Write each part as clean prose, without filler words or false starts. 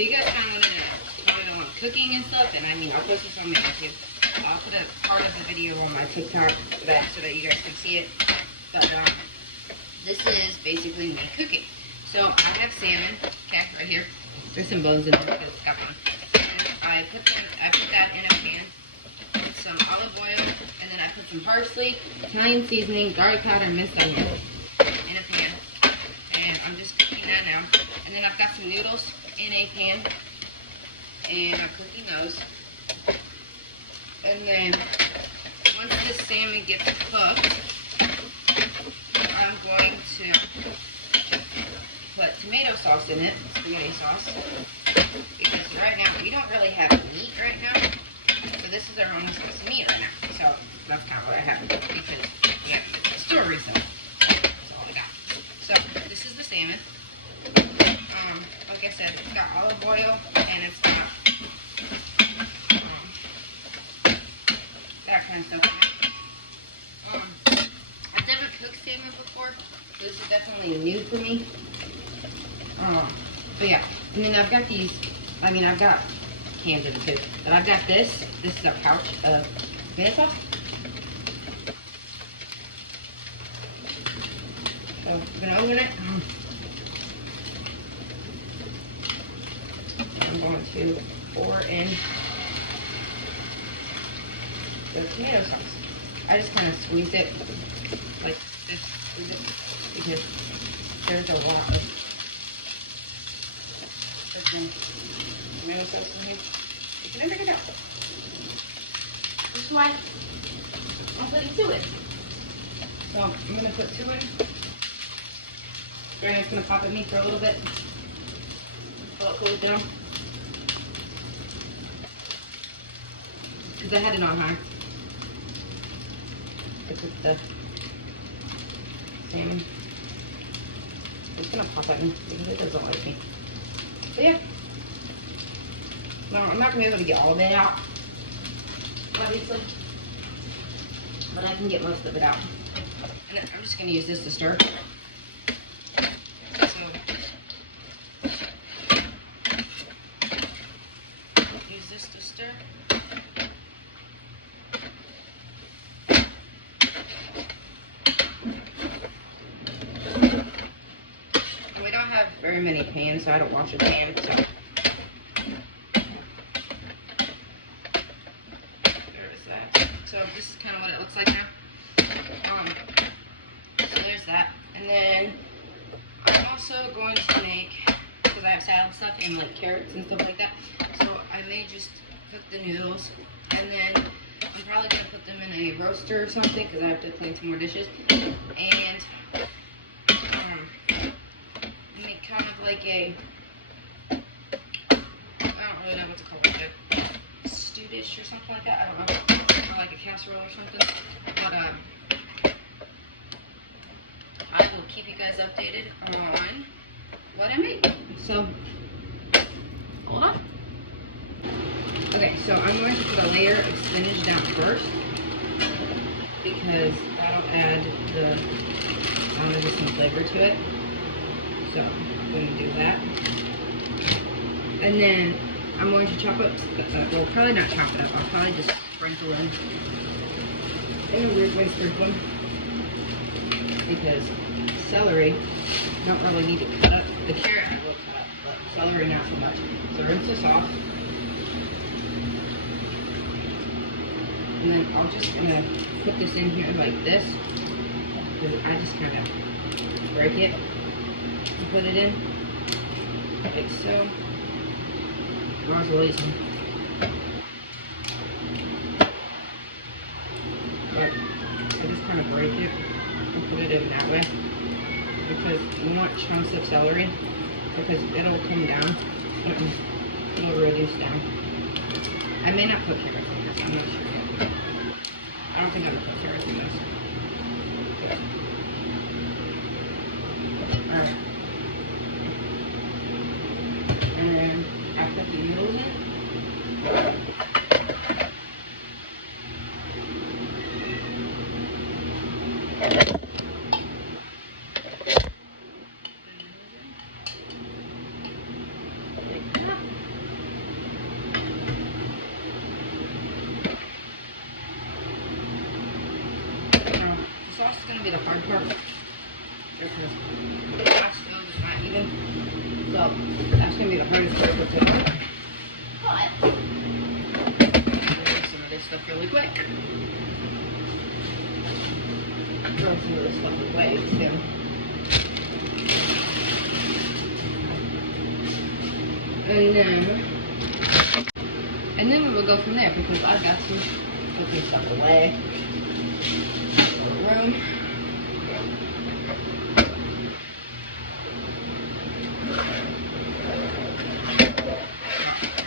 So you guys kind of wanted to know cooking and stuff, and I mean, I'll post this on my YouTube. I'll put a part of the video on my TikTok so that you guys can see it. But this is basically me cooking. So I have salmon, okay, right here. There's some bones in there because it's got one. And I put that in a pan with some olive oil, and then I put some parsley, Italian seasoning, garlic powder, and minced onion in a pan. And I'm just cooking that now. And then I've got some noodles in a pan, and I'm cooking those. And then once the salmon gets cooked, I'm going to put tomato sauce in it, spaghetti sauce, because right now we don't really have meat right now, so this is our only source of meat right now. So that's kind of what I have, because yeah, store reason. That's all I got. So this is the salmon. Like I said, it's got olive oil and it's got that kind of stuff. I've never cooked salmon before, so this is definitely new for me. But yeah, and then I've got these. I mean, I've got cans of it too, but I've got this. This is a pouch of tomato sauce. So I'm gonna open it. I'm going to pour in the tomato sauce. I just kind of squeeze it like this, because there's a lot of tomato sauce in here. You can never get out. This is why I'm putting two in. So I'm gonna put two in. Brandon's gonna pop at me for a little bit. While it cools down. Because I had it on high. I put the salmon. It's gonna pop at me because it doesn't like me. So yeah. No, I'm not gonna be able to get all of it out, obviously. But I can get most of it out. And then I'm just gonna use this to stir. So use this to stir. We don't have very many pans, so I don't wash a pan, so there is that. So this is kind of what it looks like now. So there's that. And then I'm also going to make, because I have salad stuff and like carrots and stuff like that, so I may just cook the noodles, and then I'm probably going to put them in a roaster or something because I have to clean some more dishes, and make kind of like a, I don't really know what to call it, like a stew dish or something like that, I don't know, or like a casserole or something, but I will keep you guys updated on what I make. So, hold on. Okay, so I'm going to put a layer of spinach down first, because that'll add some flavor to it. So I'm going to do that. And then I'm going to chop up, well, probably not chop it up, I'll probably just sprinkle in a weird way, sprinkle them, because celery, don't really need to cut up. The carrot I will cut up, but celery not so much. So rinse this off. And then I'm just gonna put this in here like this, because I just kind of break it and put it in, like so. I was releasing. But I just kind of break it and put it in that way, because you want chunks of celery, because it'll come down, it'll reduce down. I may not put carrots in this, I'm not sure. I don't think I'm going to put carrots in this. Alright. And then I put the noodles in. gonna be the hard part. Because the gas stove is not even. So that's gonna be the hardest part to take. But do some of this stuff really quick. Throw some of this stuff away too. And then we'll go from there because I've got some cooking stuff away. Room.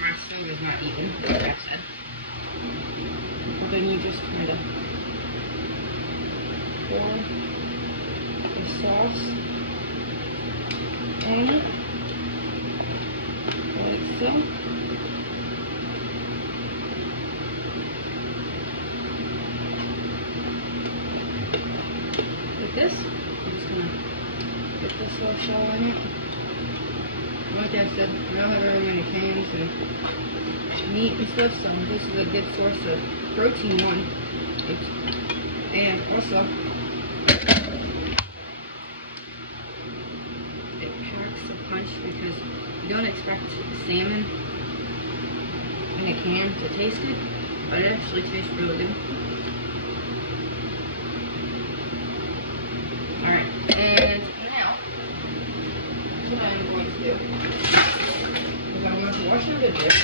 My stove is not even, like I said. But then you just kind of pour the sauce on it, like so. Like this. I'm just gonna get this sauce all in it. Like I said, I don't have very many cans and meat and stuff, so this is a good source of protein, one. And also, it packs a punch because you don't expect salmon in a can to taste it, but it actually tastes really good. Alright, and now, what I'm going to do is I'm going to wash the dish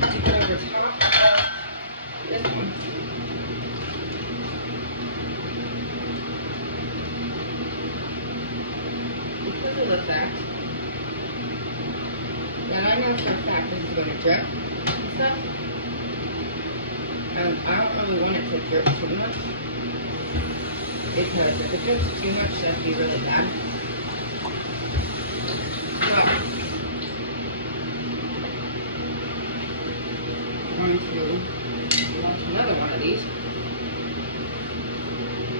to go over top of this one. Because of the fact that I know for a fact this is going to drip and stuff, I don't really want it to drip too much. Because if it drips too much, that'd be really bad. So, I'm going to wash another one of these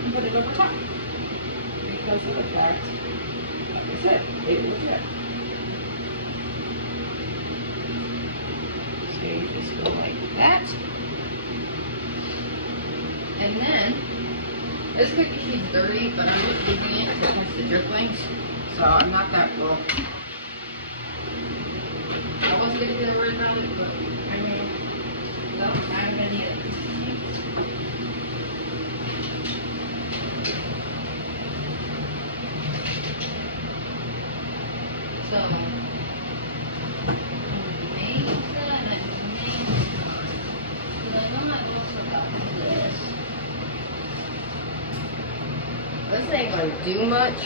and put it over top. Because of the fact, like I said, it will drip. So you just go like that. And then, this cookie sheet's dirty, but I'm just using it to catch the driplings, so I'm not that well. I wasn't going to get worried about it, but I know I'm going to need it. So, this ain't gonna do much,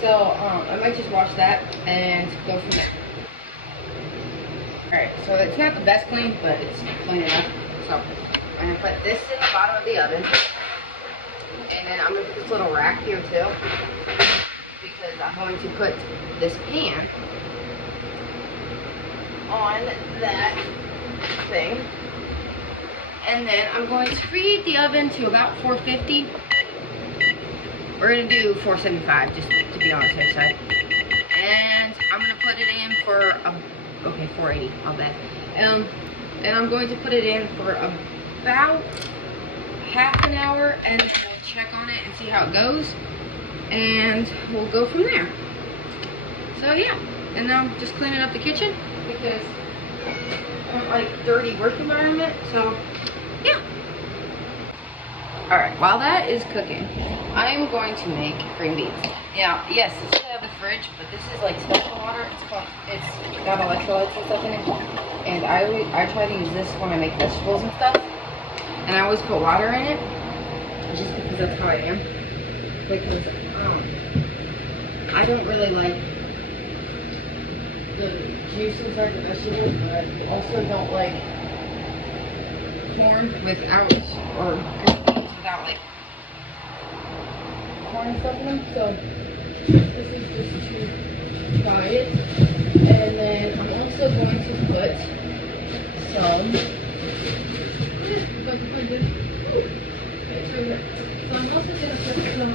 so I might just wash that and go from there. Alright, so it's not the best clean, but it's clean enough. So I'm gonna put this in the bottom of the oven, and then I'm gonna put this little rack here too, because I'm going to put this pan on that thing, and then I'm going to preheat the oven to about 450. We're going to do 475, just to be on the safe side. And I'm going to put it in for, okay, 480, I'll bet. And I'm going to put it in for about half an hour, and we'll check on it and see how it goes. And we'll go from there. So yeah, and now just cleaning up the kitchen, because I don't like dirty work environment, so yeah. Alright, while that is cooking, I'm going to make green beans. Now, yes, this is out of the fridge, but this is like special water. It's got electrolytes and stuff in it. And I try to use this when I make vegetables and stuff. And I always put water in it, just because that's how I am. Because I don't really like the juice inside the vegetables, but I also don't like corn without, or without like corn stuff in them, so this is just to try it. And then I'm also going to put some, so I'm also going to put some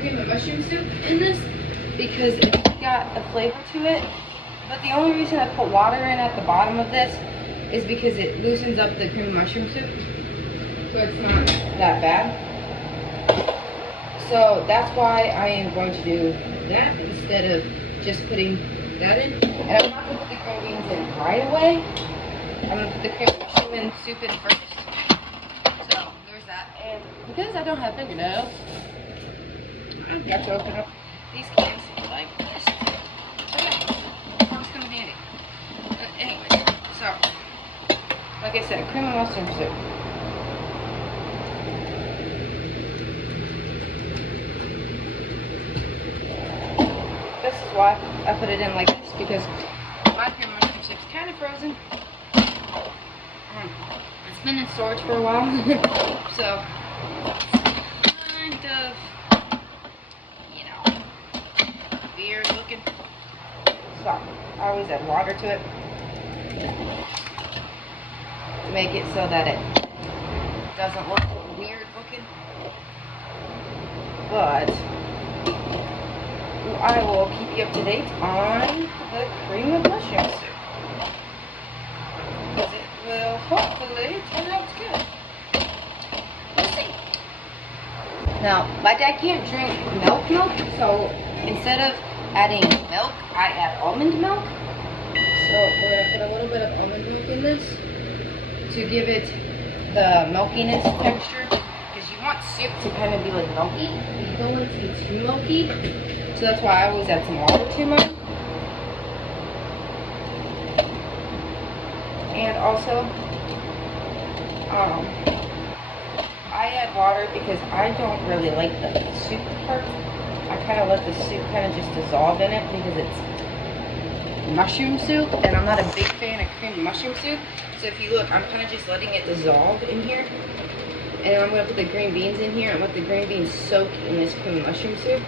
cream of mushroom soup in this, because it's got a flavor to it. But the only reason I put water in at the bottom of this is because it loosens up the cream of mushroom soup. So it's not that bad. So that's why I am going to do that instead of just putting that in. And I'm not going to put the green beans in right away. I'm going to put the cream of mushroom soup in first. So there's that. And because I don't have fingernails, I've got to open up these cans like this. So yeah, forks come in handy. Anyway, so like I said, cream of mushroom soup. This is why I put it in like this, because my cream of mushroom soup is kind of frozen. It's been in storage for a while, so kind of, you know, weird looking. So I always add water to it to make it so that it doesn't look weird looking. But I will keep you up to date on the cream of mushroom soup, because it will hopefully turn out good. We'll see. Now, my dad can't drink milk, so instead of adding milk, I add almond milk. So we're going to put a little bit of almond milk in this to give it the milkiness texture, because you want soup to kind of be like milky, but you don't want it to be too milky. So that's why I always add some water to mine. And also, I add water because I don't really like the soup part. I kind of let the soup kind of just dissolve in it because it's mushroom soup, and I'm not a big fan of cream of mushroom soup. So if you look, I'm kind of just letting it dissolve in here. And I'm going to put the green beans in here and let the green beans soak in this cream of mushroom soup.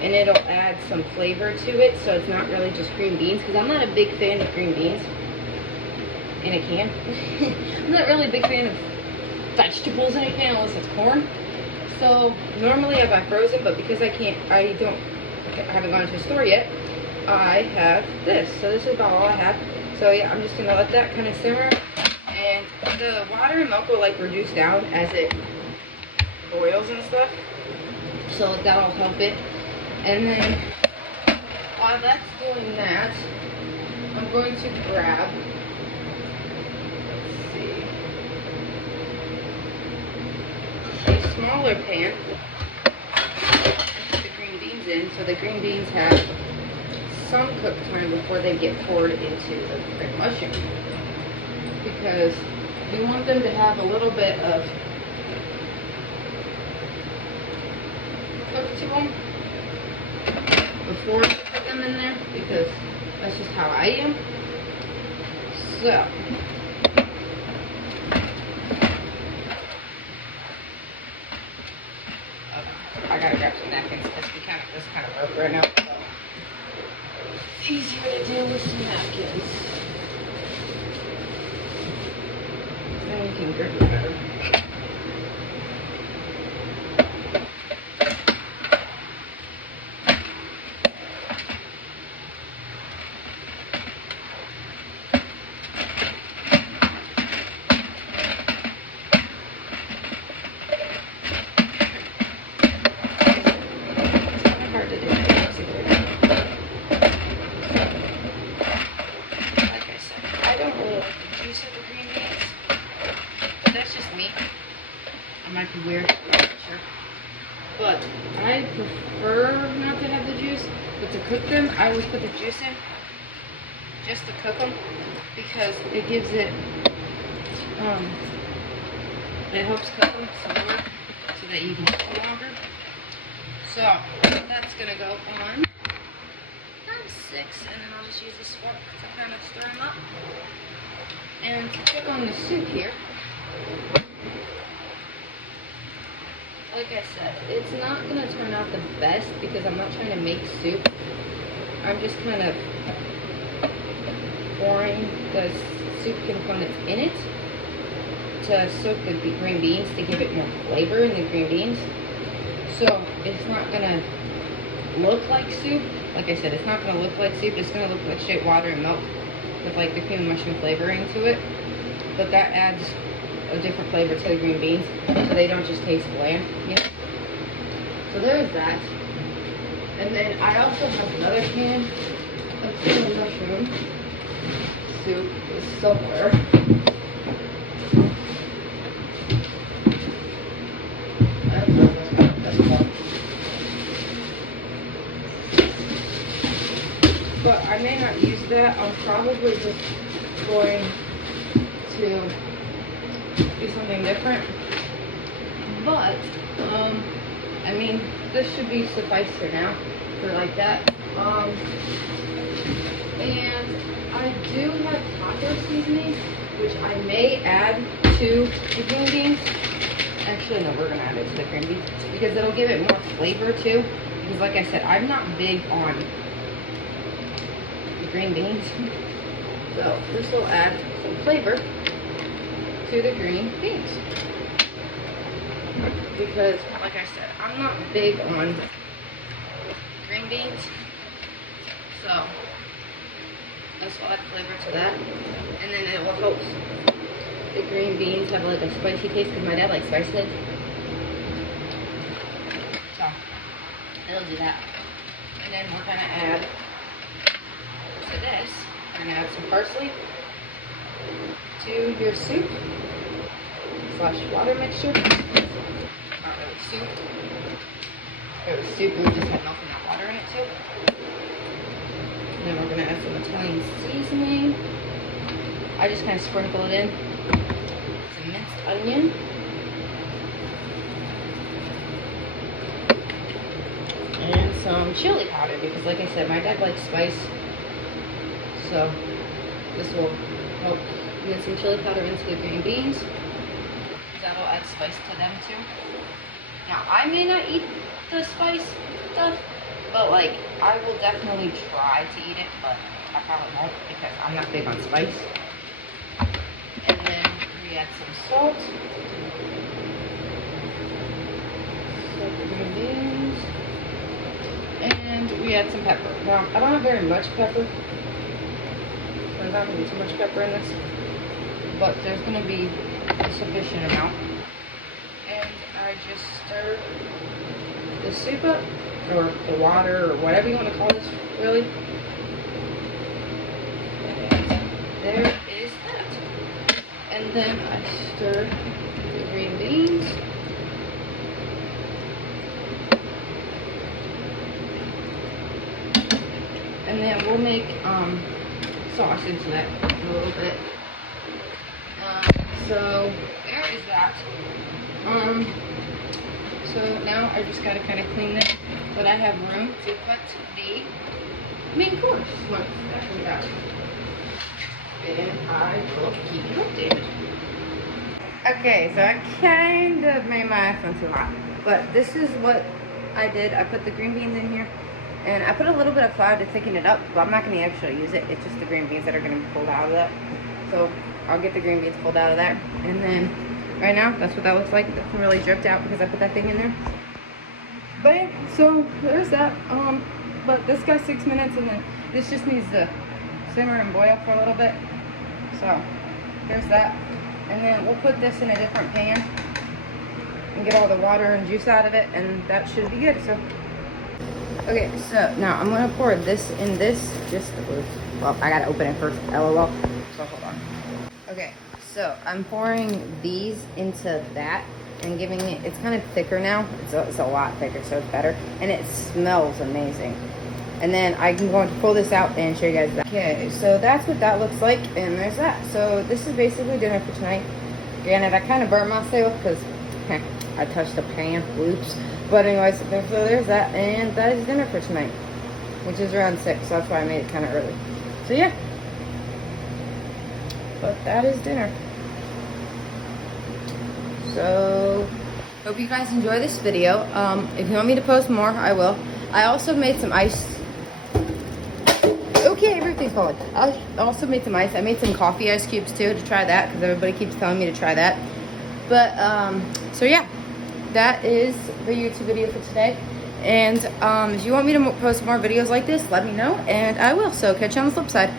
And it'll add some flavor to it, so it's not really just green beans, because I'm not a big fan of green beans in a can. I'm not really a big fan of vegetables in a can unless it's corn. So normally I buy frozen, but because I haven't gone to a store yet, I have this. So this is about all I have. So yeah, I'm just gonna let that kind of simmer, and the water and milk will like reduce down as it boils and stuff. So that'll help it. And then while that's doing that, I'm going to grab, let's see, a smaller pan and put the green beans in, so the green beans have some cook time before they get poured into the cream mushroom, because you want them to have a little bit of cook to them before you put them in there, because that's just how I am. So I gotta grab some napkins because this kind of broke right now. So it's easier to deal with some napkins. Then you can grip it better. Might be weird, I'm not sure. But I prefer not to have the juice, but to cook them, I always put the juice in just to cook them, because it gives it, it helps cook them slower so that you can cook them longer. So that's gonna go on 6, and then I'll just use this fork to kind of stir them up. And to cook on the soup here, like I said, it's not going to turn out the best because I'm not trying to make soup. I'm just kind of pouring the soup components in it to soak the green beans to give it more flavor in the green beans. So it's not going to look like soup. Like I said, it's not going to look like soup. It's going to look like straight water and milk. with like the cream of mushroom flavoring to it. But that adds a different flavor to the green beans, so they don't just taste bland, you know? So there's that. And then I also have another can of cream of mushroom soup somewhere. But I may not use that. I'm probably just going to do something different. But, I mean, this should be suffice for now, for like that. And I do have taco seasoning, which I may add to the green beans. Actually, no, we're gonna add it to the green beans because it'll give it more flavor too. Because like I said, I'm not big on the green beans. So this will add some flavor to the green beans. Because like I said, I'm not big on green beans. So this will add flavor to that. And then it will help the green beans have like a spicy taste because my dad likes spicy. So it'll do that. And then we're gonna add to this, we're gonna add some parsley to your soup / water mixture. Not really soup. It was soup and we just had milk and not water in it too. And then we're gonna add some Italian seasoning. I just kind of sprinkle it in. Some minced onion. And some chili powder because like I said, my dad likes spice. So this will help get some chili powder into the green beans. That'll add spice to them too. Now I may not eat the spice stuff, but like I will definitely try to eat it, but I probably won't because I'm not big on spice. And then we add some salt. Salt the green beans. And we add some pepper. Now I don't have very much pepper. There's not going to be too much pepper in this, but there's going to be a sufficient amount. And I just stir the soup up, or the water, or whatever you want to call this, really. And there is that. And then I stir the green beans. And then we'll make sauce into that a little bit. So there is that. So now I just gotta kind of clean this, but I have room to put the main course once after that. And I will keep you updated. Okay, so I kind of made my accent too hot, but this is what I did. I put the green beans in here, and I put a little bit of flour to thicken it up, but I'm not going to actually use it. It's just the green beans that are going to be pulled out of that. So I'll get the green beans pulled out of there, and then right now that's what that looks like. It doesn't really dripped out because I put that thing in there. But yeah, so there's that. But this guy's 6 minutes, and then this just needs to simmer and boil for a little bit. So there's that. And then we'll put this in a different pan and get all the water and juice out of it, and that should be good. So okay, so now I'm gonna pour this in this. Well, I gotta open it first. LOL. So hold on. Okay, so I'm pouring these into that and giving it. It's kind of thicker now. It's a lot thicker, so it's better, and it smells amazing. And then I'm going to pull this out and show you guys that. Okay, so that's what that looks like, and there's that. So this is basically dinner for tonight. Granted, I kind of burnt myself because I touched the pan. Whoops. But anyways, so there's that, and that is dinner for tonight, which is around 6, so that's why I made it kind of early. So yeah, but that is dinner. So hope you guys enjoy this video. If you want me to post more, I will. I also made some ice. Okay, everything's falling. I also made some ice. I made some coffee ice cubes too to try that because everybody keeps telling me to try that. But so yeah, that is the YouTube video for today. And if you want me to post more videos like this, let me know, and I will. So catch you on the flip side.